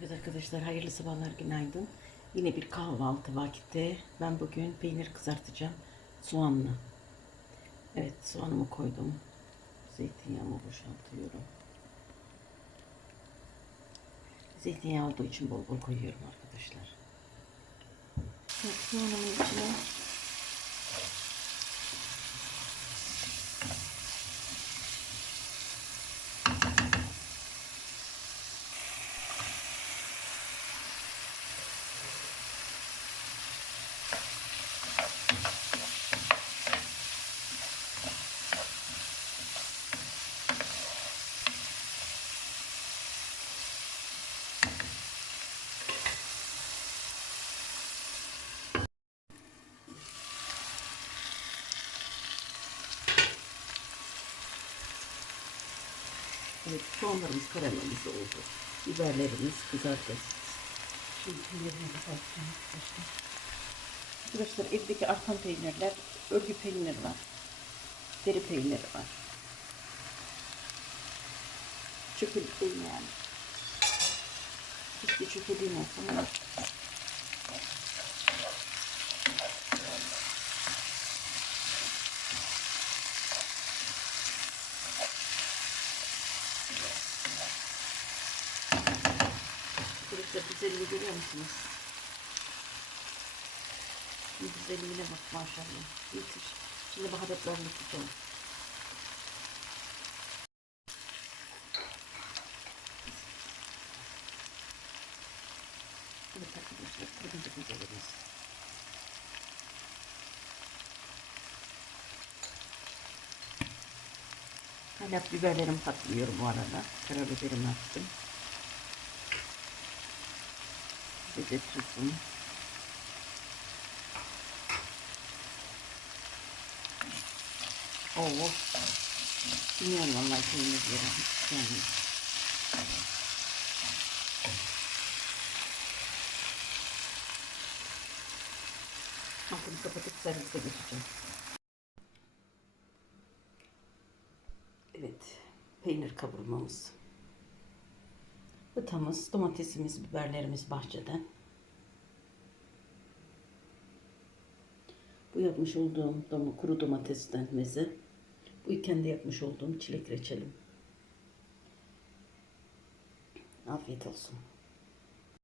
Evet arkadaşlar hayırlı sabahlar günaydın. Yine bir kahvaltı vakti. Ben bugün peynir kızartacağım. Soğanlı. Evet soğanımı koydum. Zeytinyağımı boşaltıyorum. Zeytinyağı olduğu için bol bol koyuyorum arkadaşlar. Evet, soğanımın içine Evet, soğanlarımız karamelize oldu. Biberlerimiz kızardı. Şimdi peynirini kızartacağım arkadaşlar. Arkadaşlar evdeki artan peynirler, örgü peynir var. Deri peyniri var. Çöpül değil yani. Keşke çöpülüğüm olsa Arkadaşlar güzelliği görüyor musunuz? Şu güzelliğine bak maşallah. Müthiş. Şimdi baharatlarını tutalım. Evet arkadaşlar kırmızı biberimiz. Hala biberlerim patlıyor bu arada. Karabiberimi attım. Bir de tuzum. Oo. Bilmiyorum vallahi peynir yerim. Yani. Altını kapatıp servise geçeceğim. Evet. Peynir kavurmamız. Bıtamız, domatesimiz, biberlerimiz bahçeden. Bu yapmış olduğum kuru domatesten meze. Bu kendi yapmış olduğum çilek reçelim. Afiyet olsun.